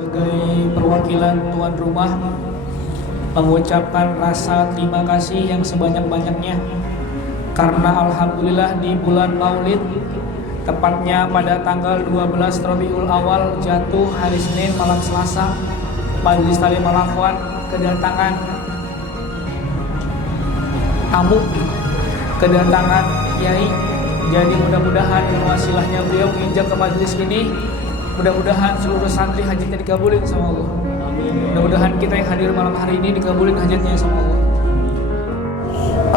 sebagai perwakilan tuan rumah mengucapkan rasa terima kasih yang sebanyak-banyaknya karena alhamdulillah di bulan Maulid, tepatnya pada tanggal 12 Rabiul Awal, jatuh hari Senin malam Selasa, Majelis Taklim Al-Akhwan kedatangan tamu, kedatangan kiai. Jadi mudah-mudahan wasilahnya beliau menginjak ke majelis ini, mudah-mudahan seluruh santri hajatnya dikabulin sama Allah. Mudah-mudahan kita yang hadir malam hari ini dikabulin hajatnya sama Allah.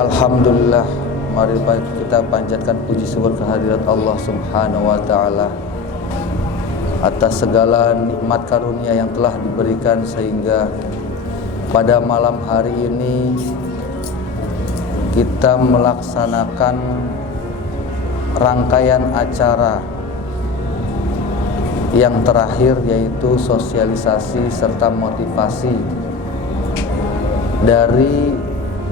Alhamdulillah, mari kita panjatkan puji syukur kehadirat Allah Subhanahu wa taala atas segala nikmat karunia yang telah diberikan sehingga pada malam hari ini kita melaksanakan rangkaian acara yang terakhir, yaitu sosialisasi serta motivasi dari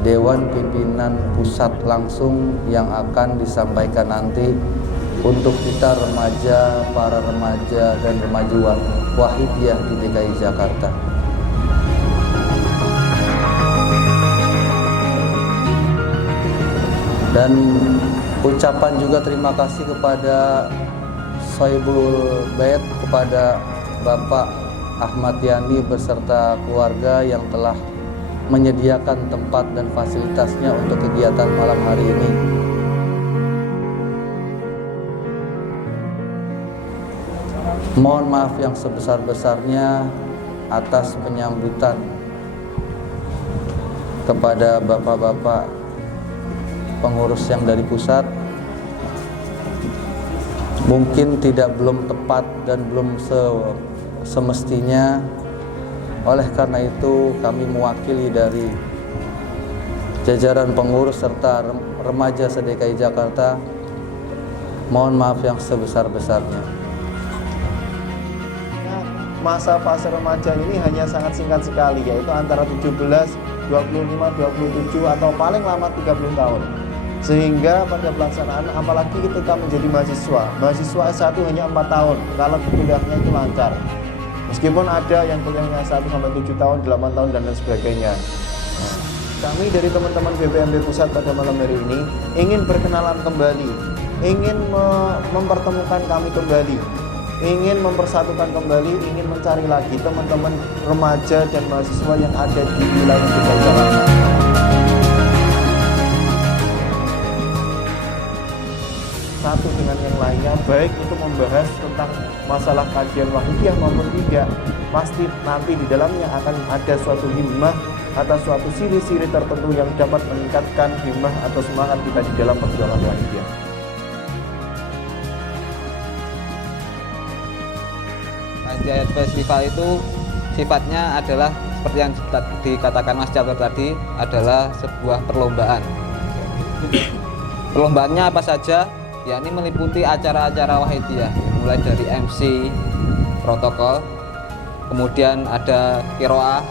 Dewan Pimpinan Pusat langsung yang akan disampaikan nanti untuk kita remaja, para remaja dan remaja Wahidiyah di DKI Jakarta. Dan ucapan juga terima kasih kepada Sohibul Bait, kepada Bapak Ahmad Yani beserta keluarga yang telah menyediakan tempat dan fasilitasnya untuk kegiatan malam hari ini. Mohon maaf yang sebesar-besarnya atas penyambutan kepada bapak-bapak pengurus yang dari pusat. Mungkin belum tepat dan belum semestinya. Oleh karena itu kami mewakili dari jajaran pengurus serta remaja se-DKI Jakarta, mohon maaf yang sebesar-besarnya. Masa fase remaja ini hanya sangat singkat sekali, yaitu antara 17, 25, 27 atau paling lama 30 tahun. Sehingga pada pelaksanaan, apalagi ketika menjadi mahasiswa S1 hanya 4 tahun kalau kuliahnya itu lancar. Meskipun ada yang kuliahnya 1 sampai 7 tahun, 8 tahun dan lain sebagainya. Kami dari teman-teman BPMB Pusat pada malam hari ini ingin berkenalan kembali, ingin mempertemukan kami kembali, ingin mempersatukan kembali, ingin mencari lagi teman-teman remaja dan mahasiswa yang ada di wilayah DKI Jakarta. Satu dengan yang lainnya, baik itu membahas tentang masalah kajian Wahidiyah maupun tidak, pasti nanti di dalamnya akan ada suatu himmah atau suatu siri-siri tertentu yang dapat meningkatkan himmah atau semangat kita di dalam perjuangan Wahidiyah. Kajian festival itu sifatnya adalah seperti yang dikatakan Mas Catur tadi, adalah sebuah perlombaan. Perlombaannya apa saja? Yakni meliputi acara-acara Wahidiyah, mulai dari MC, protokol, kemudian ada qiraah,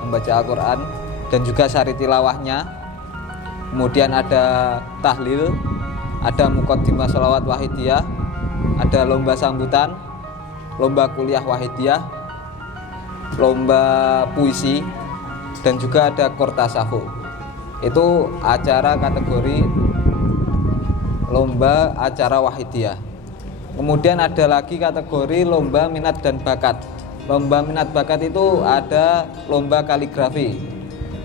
membaca Al-Quran, dan juga syari tilawahnya, kemudian ada tahlil, ada muqaddimah sholawat Wahidiyah, ada lomba sambutan, lomba kuliah Wahidiyah, lomba puisi, dan juga ada Qortasahu. Itu acara kategori lomba acara Wahidiyah. Kemudian ada lagi kategori lomba minat dan bakat. Lomba minat bakat itu ada lomba kaligrafi,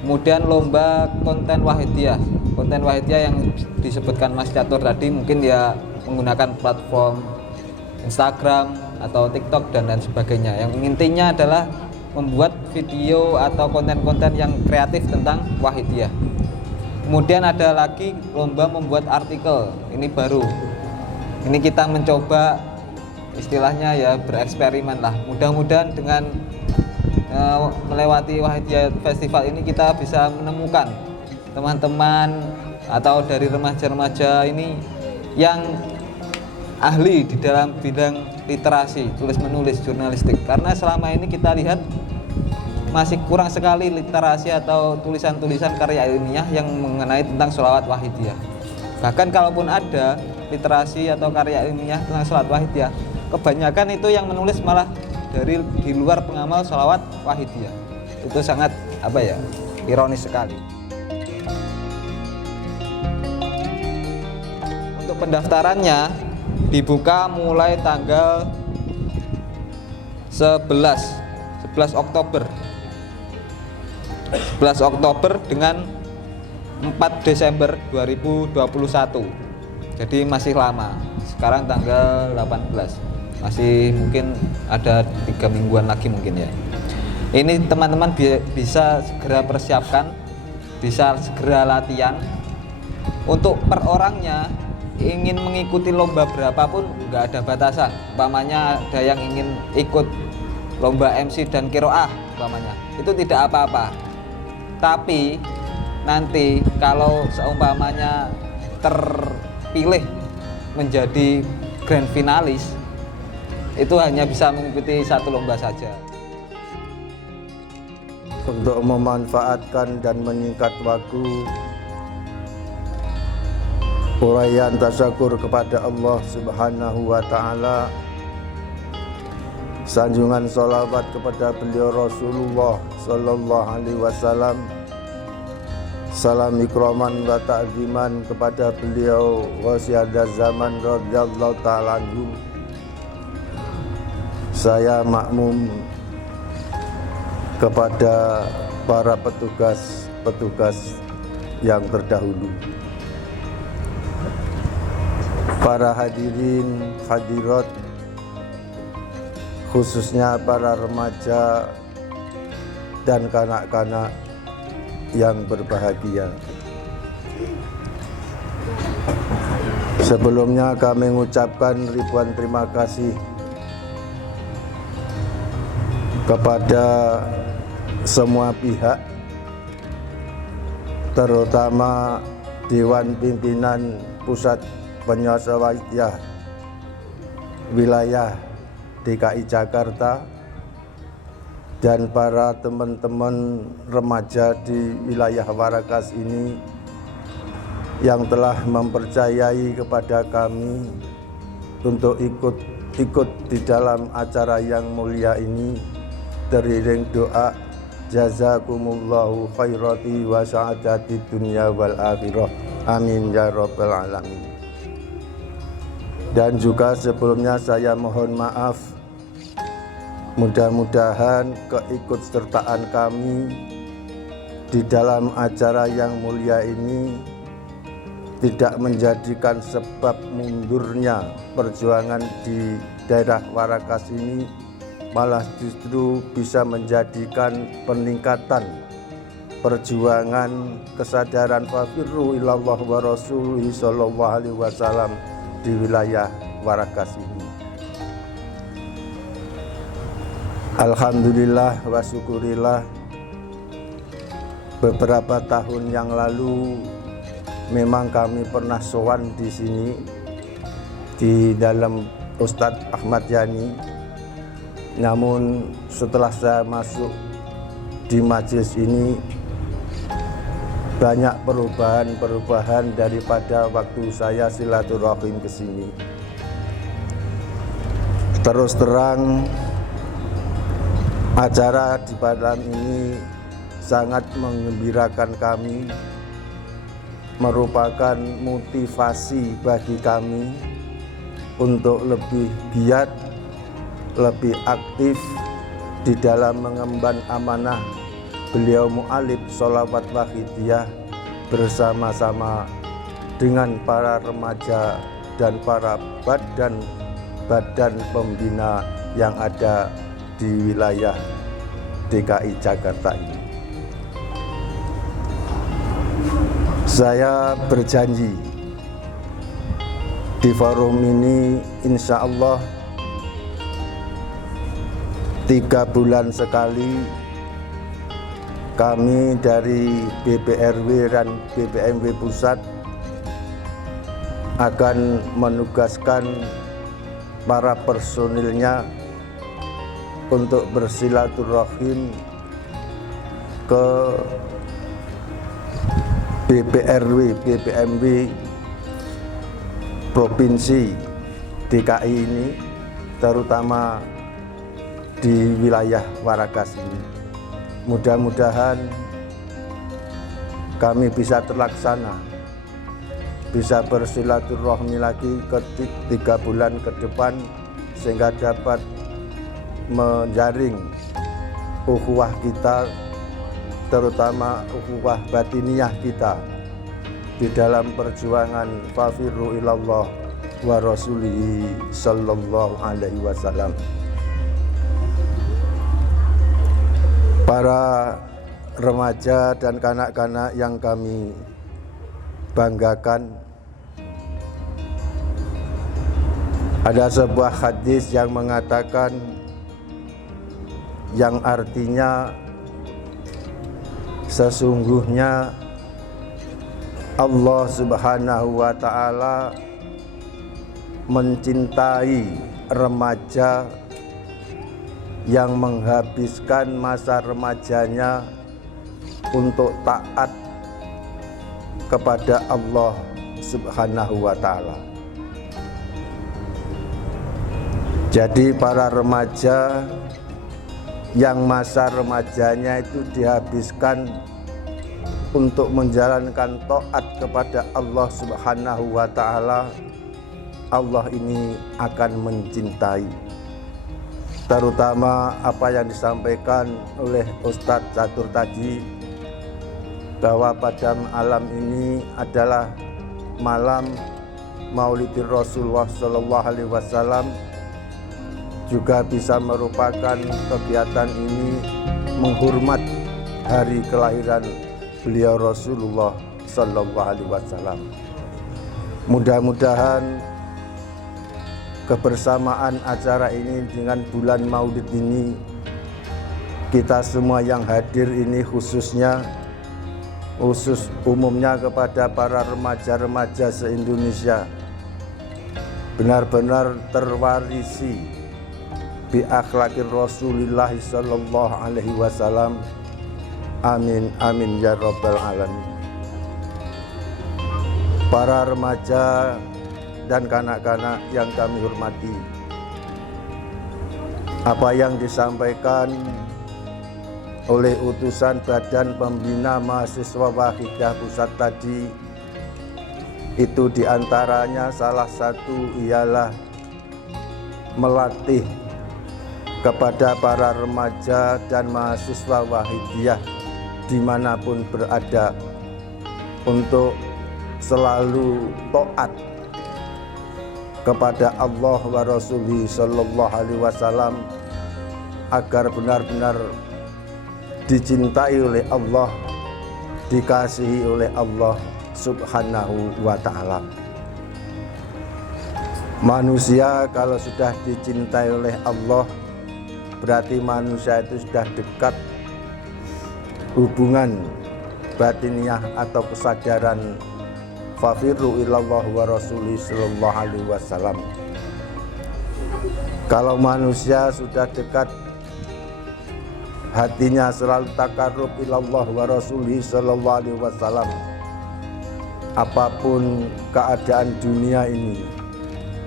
kemudian lomba konten Wahidiyah. Konten Wahidiyah yang disebutkan Mas Catur tadi mungkin ya menggunakan platform Instagram atau TikTok dan lain sebagainya. Yang intinya adalah membuat video atau konten-konten yang kreatif tentang Wahidiyah. Kemudian ada lagi lomba membuat artikel, ini baru. Ini kita mencoba istilahnya ya bereksperimen lah. Mudah-mudahan dengan melewati Wahidiyah Festival ini kita bisa menemukan teman-teman atau dari remaja-remaja ini yang ahli di dalam bidang literasi, tulis-menulis, jurnalistik. Karena selama ini kita lihat masih kurang sekali literasi atau tulisan-tulisan karya ilmiah yang mengenai tentang sholawat Wahidiyah. Bahkan kalaupun ada literasi atau karya ilmiah tentang sholawat Wahidiyah, kebanyakan itu yang menulis malah dari di luar pengamal sholawat wahidiyah. Itu sangat ironis sekali. Untuk pendaftarannya dibuka mulai tanggal 11 Oktober 11 Oktober dengan 4 Desember 2021. Jadi masih lama. Sekarang tanggal 18. Masih mungkin ada 3 mingguan lagi mungkin ya. Ini teman-teman bisa segera persiapkan, bisa segera latihan. Untuk per orangnya ingin mengikuti lomba berapapun nggak ada batasan. Umpamanya ada yang ingin ikut lomba MC dan kiroah umpamanya, itu tidak apa-apa. Tapi nanti kalau seumpamanya terpilih menjadi grand finalis, itu hanya bisa mengikuti 1 lomba saja. Untuk memanfaatkan dan menyingkat waktu, uraian tasyakur kepada Allah Subhanahu wa Ta'ala, sanjungan sholawat kepada beliau Rasulullah Sallallahu Alaihi Wasallam, salam ikraman wa ta'ziman kepada beliau Wasyadah Zaman radhiyallahu ta'ala anhu. Saya makmum kepada para petugas yang terdahulu, para hadirin hadirat, khususnya para remaja dan kanak-kanak yang berbahagia. Sebelumnya kami mengucapkan ribuan terima kasih kepada semua pihak, terutama Dewan Pimpinan Pusat Penyelesaian Wilayah DKI Jakarta dan para teman-teman remaja di wilayah Warakas ini yang telah mempercayai kepada kami untuk ikut di dalam acara yang mulia ini. Teriring doa jazakumullahu khairati wa sa'adati dunya wal akhirah, amin ya rabbal alamin. Dan juga sebelumnya saya mohon maaf, mudah-mudahan keikutsertaan kami di dalam acara yang mulia ini tidak menjadikan sebab mundurnya perjuangan di daerah Warakas ini, malah justru bisa menjadikan peningkatan perjuangan kesadaran fafirru ilallah wa rasulihi sallallahu alaihi wasallam di wilayah Warakas ini. Alhamdulillah wa syukurillah, beberapa tahun yang lalu memang kami pernah sowan di sini di dalam Ustadz Ahmad Yani. Namun setelah saya masuk di majelis ini, banyak perubahan daripada waktu saya silaturahim ke sini. Terus terang, acara di malam ini sangat menggembirakan kami, merupakan motivasi bagi kami untuk lebih giat, lebih aktif di dalam mengemban amanah beliau mu'alif sholawat wahidiyah bersama-sama dengan para remaja dan para badan pembina yang ada di wilayah DKI Jakarta ini. Saya berjanji di forum ini insya Allah 3 bulan sekali kami dari BPRW dan BPMW Pusat akan menugaskan para personilnya untuk bersilaturahim ke BPRW, BPMW Provinsi DKI ini, terutama di wilayah Warakas ini. Mudah-mudahan kami bisa terlaksana, bisa bersilaturahmi lagi ke 3 bulan ke depan, sehingga dapat menjaring ukhuwah kita, terutama ukhuwah batiniyah kita di dalam perjuangan fafirru ilallah wa rasulihi sallallahu alaihi wasallam. Para remaja dan kanak-kanak yang kami banggakan, ada sebuah hadis yang mengatakan, yang artinya sesungguhnya Allah Subhanahu wa ta'ala mencintai remaja yang menghabiskan masa remajanya untuk taat kepada Allah Subhanahu wa ta'ala. Jadi para remaja yang masa remajanya itu dihabiskan untuk menjalankan taat kepada Allah Subhanahu wa ta'ala, Allah ini akan mencintai. Terutama apa yang disampaikan oleh Ustadz Catur tadi, bahwa pada malam ini adalah malam Maulidir Rasulullah Sallallahu Alaihi Wasallam, juga bisa merupakan kegiatan ini menghormat hari kelahiran beliau Rasulullah Sallallahu Alaihi Wasallam. Mudah-mudahan kebersamaan acara ini dengan bulan Maulid ini, kita semua yang hadir ini, khusus umumnya kepada para remaja-remaja se-Indonesia, benar-benar terwarisi bi akhlakir Rasulillah sallallahu alaihi wasallam. Amin amin ya rabbal alamin. Para remaja dan kanak-kanak yang kami hormati, apa yang disampaikan oleh utusan Badan Pembina Mahasiswa Wahidah Pusat tadi, itu diantaranya salah satu ialah melatih kepada para remaja dan mahasiswa Wahidiyah dimanapun berada untuk selalu taat kepada Allah wa Rasulih sallallahu alaihi wasallam, agar benar-benar dicintai oleh Allah, dikasihi oleh Allah Subhanahu wa ta'ala. Manusia kalau sudah dicintai oleh Allah, berarti manusia itu sudah dekat hubungan batiniyah atau kesadaran fafirru ilallah wa rasulih sallallahu alaihi wasallam. Kalau manusia sudah dekat, hatinya selalu takarrub ilallah wa rasulih sallallahu alaihi wasallam, apapun keadaan dunia ini,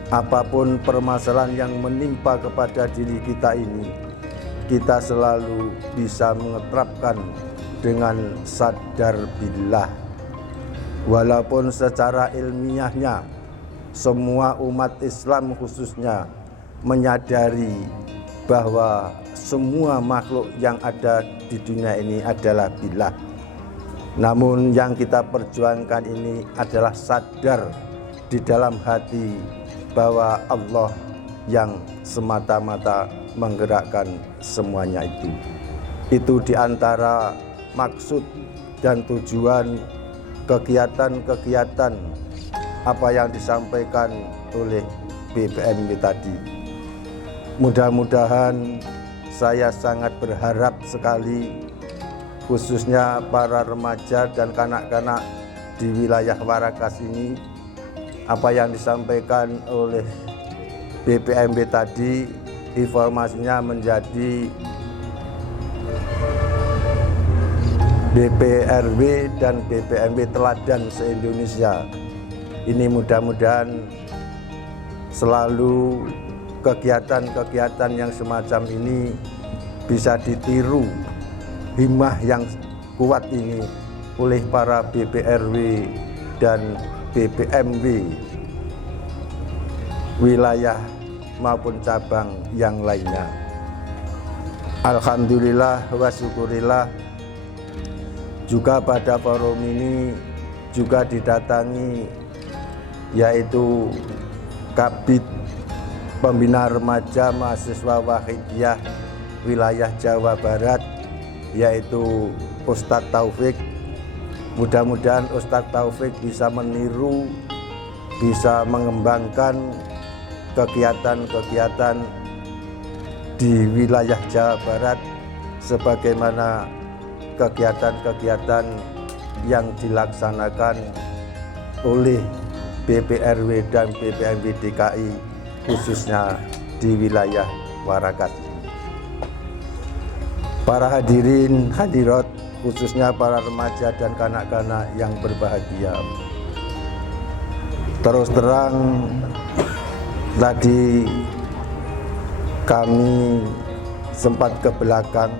apapun permasalahan yang menimpa kepada diri kita ini, kita selalu bisa mengeterapkan dengan sadar billah. Walaupun secara ilmiahnya semua umat Islam khususnya menyadari bahwa semua makhluk yang ada di dunia ini adalah billah, namun yang kita perjuangkan ini adalah sadar di dalam hati bahwa Allah yang semata-mata menggerakkan semuanya itu. Itu diantara maksud dan tujuan kegiatan-kegiatan apa yang disampaikan oleh BPMB tadi. Mudah-mudahan, saya sangat berharap sekali, khususnya para remaja dan kanak-kanak di wilayah Warakas ini, apa yang disampaikan oleh BPMB tadi, informasinya menjadi BPRW dan BPMB teladan se-Indonesia. Ini mudah-mudahan selalu kegiatan-kegiatan yang semacam ini bisa ditiru himmah yang kuat ini oleh para BPRW dan BPMW wilayah maupun cabang yang lainnya. Alhamdulillah wa syukurillah, juga pada forum ini juga didatangi yaitu Kabid Pembina Remaja Mahasiswa Wahidiyah wilayah Jawa Barat, yaitu Ustadz Taufik. Mudah-mudahan Ustadz Taufik bisa meniru, bisa mengembangkan kegiatan-kegiatan di wilayah Jawa Barat sebagaimana kegiatan-kegiatan yang dilaksanakan oleh BPRW dan BPMW DKI khususnya di wilayah Warakas. Para hadirin hadirat, khususnya para remaja dan kanak-kanak yang berbahagia, terus terang tadi kami sempat ke belakang.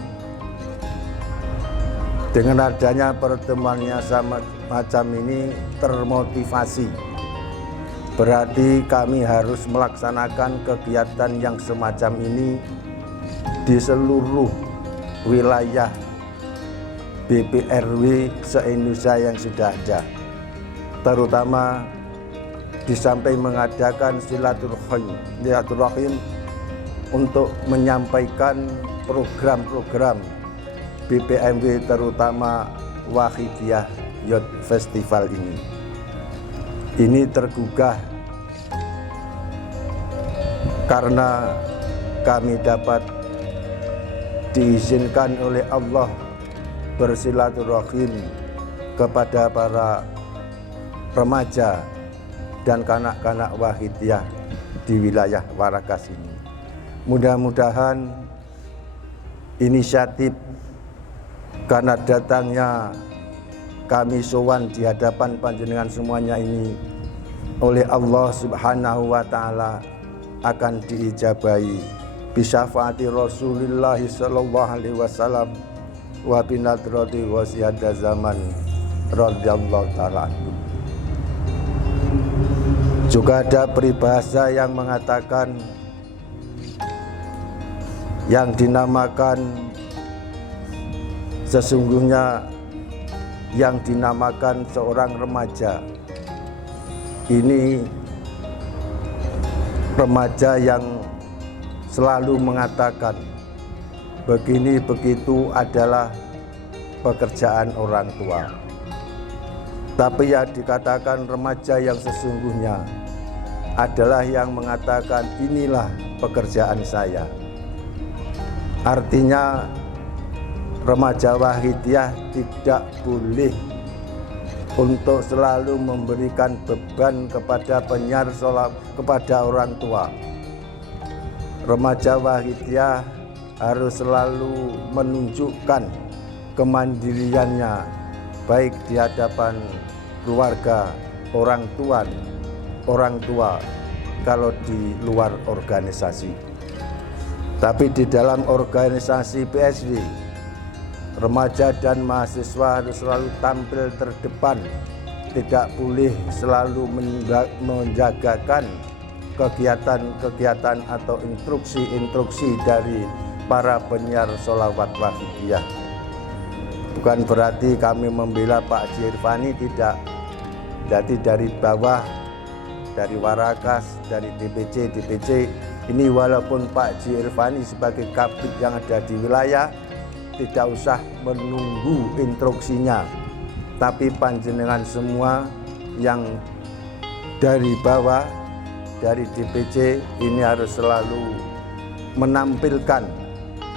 Dengan adanya pertemuannya semacam ini termotivasi, berarti kami harus melaksanakan kegiatan yang semacam ini di seluruh wilayah BPRW se-Indonesia yang sudah ada, terutama di samping mengadakan silaturahim untuk menyampaikan program-program BPMW terutama Wahidiyah Youth Festival ini. Ini tergugah karena kami dapat diizinkan oleh Allah bersilaturahim kepada para remaja dan kanak-kanak Wahidiyah di wilayah Warakas ini. Mudah-mudahan inisiatif karena datangnya kami sowan di hadapan panjenengan semuanya ini oleh Allah Subhanahu wa Ta'ala akan diijabahi bisyafaati Rasulullah sallallahu alaihi wasallam wa binadrati wasiyada zaman radhiyallahu ta'ala anhu. Juga ada peribahasa yang mengatakan, yang dinamakan sesungguhnya yang dinamakan seorang remaja ini remaja yang selalu mengatakan begini begitu adalah pekerjaan orang tua. Tapi yang dikatakan remaja yang sesungguhnya adalah yang mengatakan inilah pekerjaan saya. Artinya remaja Wahidiyah tidak boleh untuk selalu memberikan beban kepada penyiar sholat kepada orang tua. Remaja Wahidiyah harus selalu menunjukkan kemandiriannya baik di hadapan keluarga, orang tua kalau di luar organisasi. Tapi di dalam organisasi PSW, remaja dan mahasiswa harus selalu tampil terdepan, tidak boleh selalu menjagakan kegiatan-kegiatan atau instruksi-instruksi dari para penyiar sholawat Wahidiyah. Bukan berarti kami membela Pak Haji Irfani, tidak. Jadi dari bawah, dari Warakas, dari DPC ini walaupun Pak Haji Irfani sebagai kabid yang ada di wilayah tidak usah menunggu instruksinya, tapi panjenengan semua yang dari bawah, dari DPC ini harus selalu menampilkan.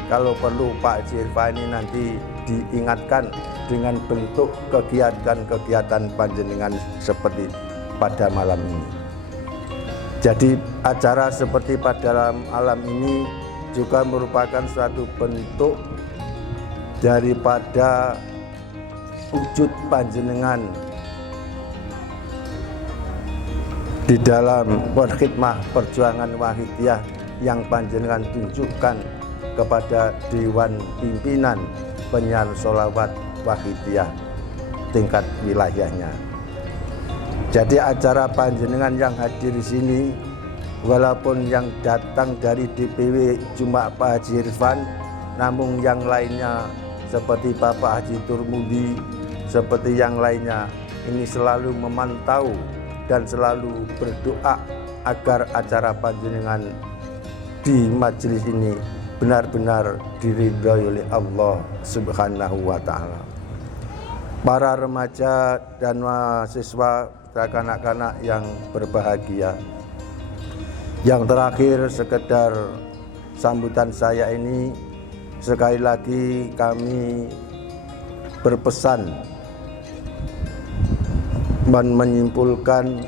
Kalau perlu Pak Haji Irfani nanti diingatkan dengan bentuk kegiatan-kegiatan panjenengan seperti pada malam ini. Jadi acara seperti pada malam ini juga merupakan suatu bentuk daripada wujud panjenengan di dalam berkhidmah perjuangan Wahidiyah yang panjenengan tunjukkan kepada Dewan Pimpinan Penyiar Sholawat Wahidiyah tingkat wilayahnya. Jadi acara panjenengan yang hadir di sini, walaupun yang datang dari DPW cuma Pak Haji Irfan, namun yang lainnya seperti Bapak Haji Turmudi, seperti yang lainnya, ini selalu memantau dan selalu berdoa agar acara panjenengan di majelis ini benar-benar diridhoi oleh Allah Subhanahu wa Ta'ala. Para remaja dan mahasiswa, kanak-kanak yang berbahagia, yang terakhir sekedar sambutan saya ini, sekali lagi kami berpesan menyimpulkan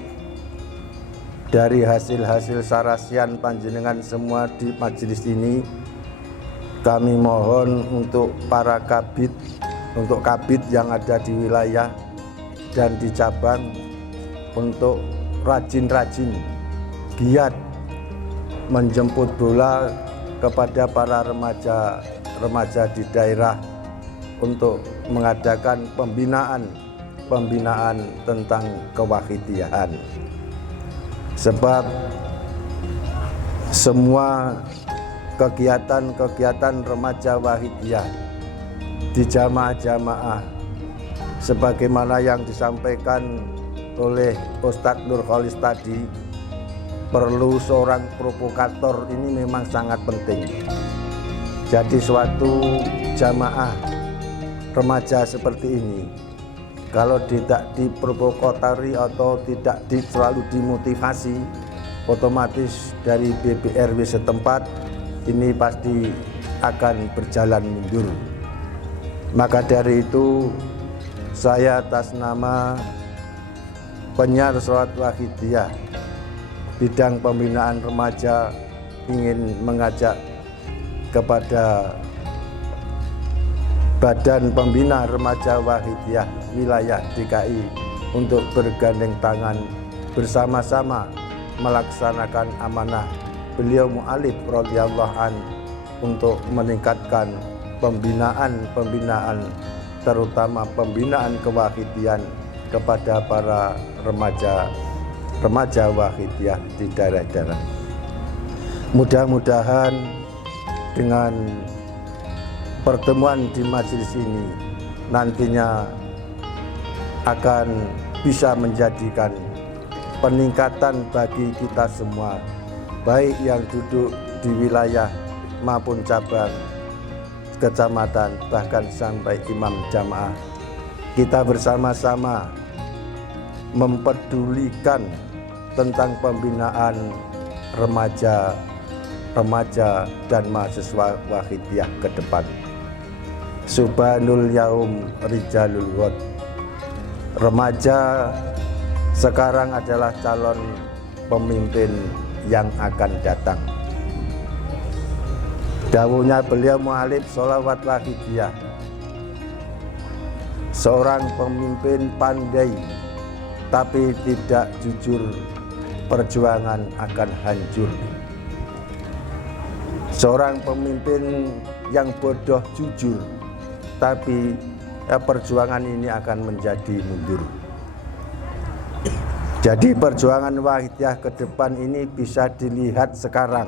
dari hasil-hasil sarasian panjenengan semua di majelis ini, kami mohon untuk para kabid, untuk kabid yang ada di wilayah dan di cabang, untuk rajin-rajin giat menjemput bola kepada para remaja di daerah untuk mengadakan pembinaan tentang kewahidiyahan. Sebab semua kegiatan remaja wahidiyah di jamaah-jamaah sebagaimana yang disampaikan oleh Ustadz Nurholis tadi, perlu seorang provokator, ini memang sangat penting. Jadi suatu jamaah remaja seperti ini, kalau tidak diprovokatori atau tidak selalu dimotivasi, otomatis dari BBRW setempat ini pasti akan berjalan mundur. Maka dari itu, saya atas nama Penyiar Sholawat Wahidiyah bidang pembinaan remaja ingin mengajak kepada Badan Pembina Remaja Wahidiyah Wilayah DKI untuk bergandeng tangan bersama-sama melaksanakan amanah beliau Mu'alif radhiyallahu an untuk meningkatkan pembinaan terutama pembinaan kewahidian kepada para remaja wahidiyah di daerah-daerah. Mudah-mudahan dengan pertemuan di majelis ini nantinya akan bisa menjadikan peningkatan bagi kita semua, baik yang duduk di wilayah maupun cabang, kecamatan, bahkan sampai imam jamaah. Kita bersama-sama mempedulikan tentang pembinaan remaja dan mahasiswa wahidiyah ke depan. Subhanul yaum rijalul ghad. Remaja sekarang adalah calon pemimpin yang akan datang. Dawuhnya beliau Mu'alif Sholawat Wahidiyah, seorang pemimpin pandai tapi tidak jujur, perjuangan akan hancur. Seorang pemimpin yang bodoh jujur, tapi perjuangan ini akan menjadi mundur. Jadi perjuangan wahidiyah ke depan ini bisa dilihat sekarang.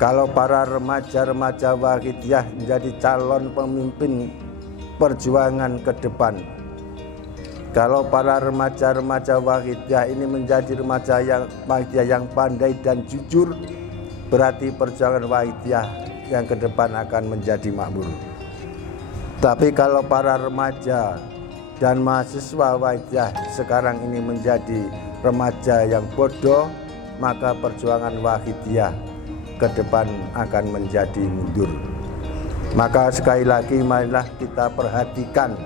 Kalau para remaja wahidiyah menjadi calon pemimpin perjuangan ke depan, kalau para remaja wahidiyah ini menjadi remaja wahidiyah yang pandai dan jujur, berarti perjuangan wahidiyah yang ke depan akan menjadi makmur. Tapi kalau para remaja dan mahasiswa wahidiyah sekarang ini menjadi remaja yang bodoh, maka perjuangan wahidiyah ke depan akan menjadi mundur. Maka sekali lagi marilah kita perhatikan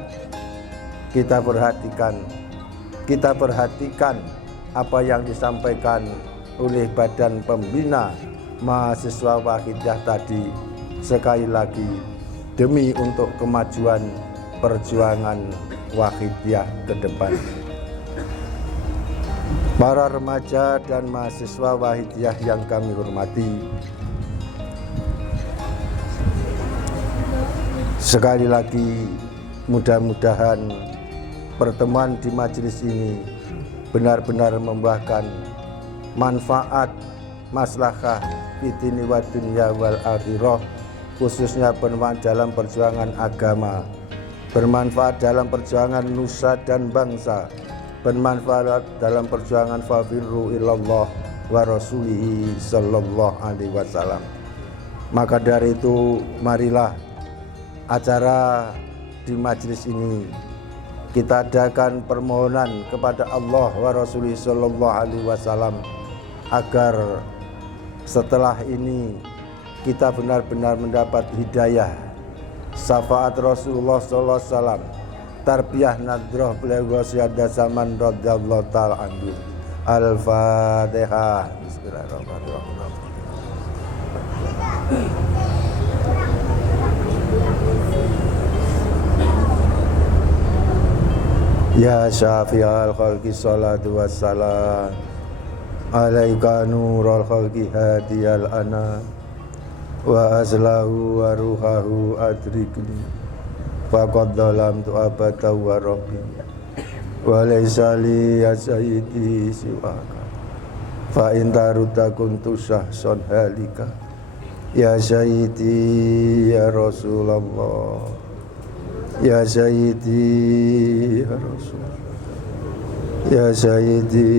apa yang disampaikan oleh Badan Pembina Mahasiswa Wahidiyah tadi, sekali lagi demi untuk kemajuan perjuangan wahidiyah ke depan. para remaja dan mahasiswa Wahidiyah yang kami hormati, sekali lagi mudah-mudahan pertemuan di majelis ini benar-benar membuahkan manfaat, maslahah fitini wa dunya wal akhirah, khususnya bermanfaat dalam perjuangan agama, bermanfaat dalam perjuangan nusa dan bangsa, bermanfaat dalam perjuangan fafirru ilallah wa rasulihi sallallahu alaihi wasallam. Maka dari itu marilah acara di majelis ini kita adakan permohonan kepada Allah wa rasulihi sallallahu alaihi wasallam agar setelah ini kita benar-benar mendapat hidayah, syafaat Rasulullah sallallahu alaihi wasallam, tarbiyah nadrah beliau syahada zaman radhiyallahu ta'ala anhu. Al-Fatihah. Bismillahirrahmanirrahim. Ya syafi'al khalqi salatu wassalam alaika nurul khalqi hadiyal ana wa azlahu wa ruhahu adrikni faqad dalamtu abada wa rabbi wa laysa li ya sayyidi siwaka fa in tarudda kuntu syahson halika ya sayyidi ya Rasulullah ya sayyidi ya Rasul ya sayyidi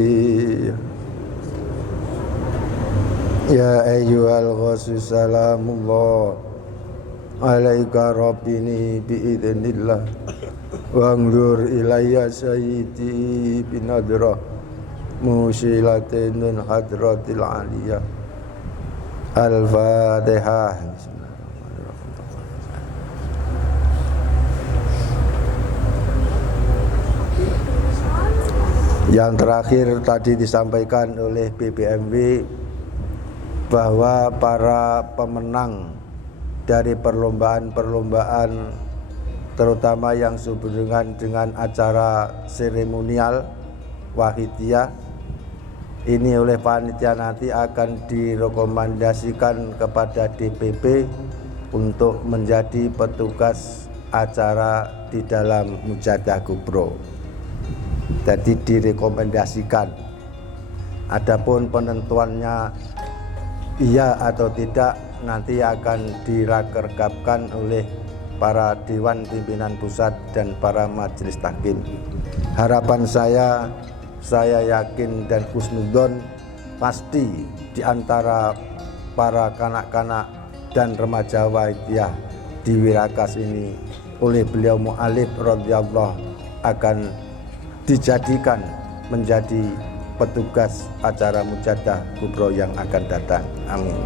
ya ayyuhal ghasus salamullah alaika rabbini biidznillah wangdur ilayya sayyidi binadrah musilatin min hadratil aliyah. Al-Fatihah. Yang terakhir tadi disampaikan oleh BPMW bahwa para pemenang dari perlombaan-perlombaan terutama yang sehubungan dengan acara seremonial Wahidiyah ini oleh panitia nanti akan direkomendasikan kepada DPP untuk menjadi petugas acara di dalam Mujadah Kubro. Jadi direkomendasikan. Adapun penentuannya iya atau tidak nanti akan dirakergapkan oleh para Dewan Pimpinan Pusat dan para Majelis Tahkim. Harapan saya yakin dan husnudzon pasti di antara para kanak-kanak dan remaja Wahidiyah di Wirakas ini oleh beliau mu'alif radhiyallahu akan dijadikan menjadi petugas acara Mujadah Kubro yang akan datang. Amin.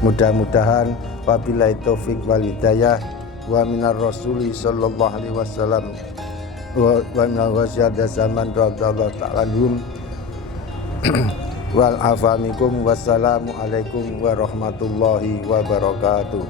Mudah-mudahan wabillahi taufik wal hidayah wa minar rasuli sallallahu alaihi wasallam wa minal wasyada zaman radhiyallahu ta'ala anhum wal afamikum wassalamu alaikum warahmatullahi wabarakatuh.